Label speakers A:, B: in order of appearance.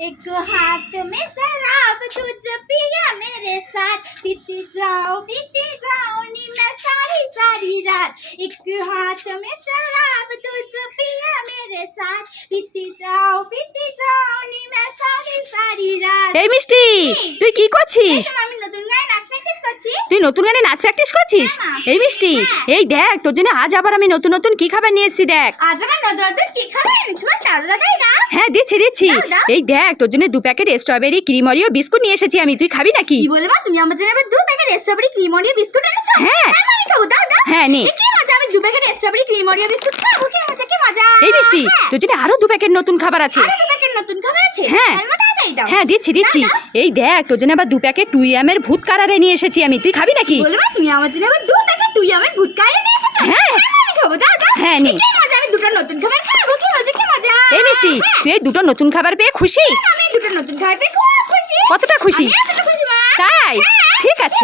A: एक हाथ में शराब तुझ पिया मेरे साथ पीती जाओ पीती जाओ नी मैं सारी सारी रात एक हाथ में शराब तुझ पिया मेरे साथ पीती जाओ पीती जाओ नी मैं सारी सारी रात
B: এই মিষ্টি তুই কি করছিস
A: এই তো আমি নতুন গায়ে নাচ প্র্যাকটিস করছি
B: তুই নতুন গানে নাচ প্র্যাকটিস করছিস
A: হ্যাঁ।
B: এই মিষ্টি
A: হ্যাঁ।
B: এই দেখ তোর জন্য আজ আবার আমি নতুন নতুন কি খাবার নিয়ে এসেছি দেখ
A: আজ আমার নতুন নতুন কি খাবেন
B: হ্যাঁ দিচ্ছি দিচ্ছি। এই দেখ তোর জন্য দু packet strawberry cream Oreo biscuit নিয়ে এসেছি আমি। তুই খাবি নাকি?
A: কি বলে মা তুমি আমার জন্য আবার দু packet strawberry cream Oreo biscuit এনেছো?
B: হ্যাঁ।
A: আমি খাব দাও দাও।
B: হ্যাঁ নে।
A: কি মজা? আমি দু packet strawberry cream Oreo biscuit খাব। কি মজা কি মজা?
B: এই মিষ্টি
A: হ্যাঁ।
B: তোর জন্য আরও দু প্যাকেট নতুন খাবার আছে।
A: আরও দু প্যাকেট নতুন খাবার আছে?
B: হ্যাঁ। হ্যাঁ দিচ্ছি দিচ্ছি। এই দেখ তোর জন্য আবার দু প্যাকেট টু এর ভূত কারারে নিয়ে এসেছি আমি। তুই খাবি নাকি?
A: বলে মা তুমি আমার জন্য আবার দু প্যাকেট তুই আমার ভূত কাইরে নিয়ে এসেছ?
B: হ্যাঁ।
A: আমি খাব দাও দাও।
B: হ্যাঁ, নে।
A: কি মজা? আমি দুটো নতুন খাবার খাব কি
B: মিষ্টি।
A: হ্যাঁ।
B: তুই এই দুটো নতুন খাবার পেয়ে খুশি।
A: আমি দুটো নতুন খাবার পেয়ে খুব খুশি।
B: কতটা খুশি? তাই
A: হ্যাঁ।
B: ঠিক আছে।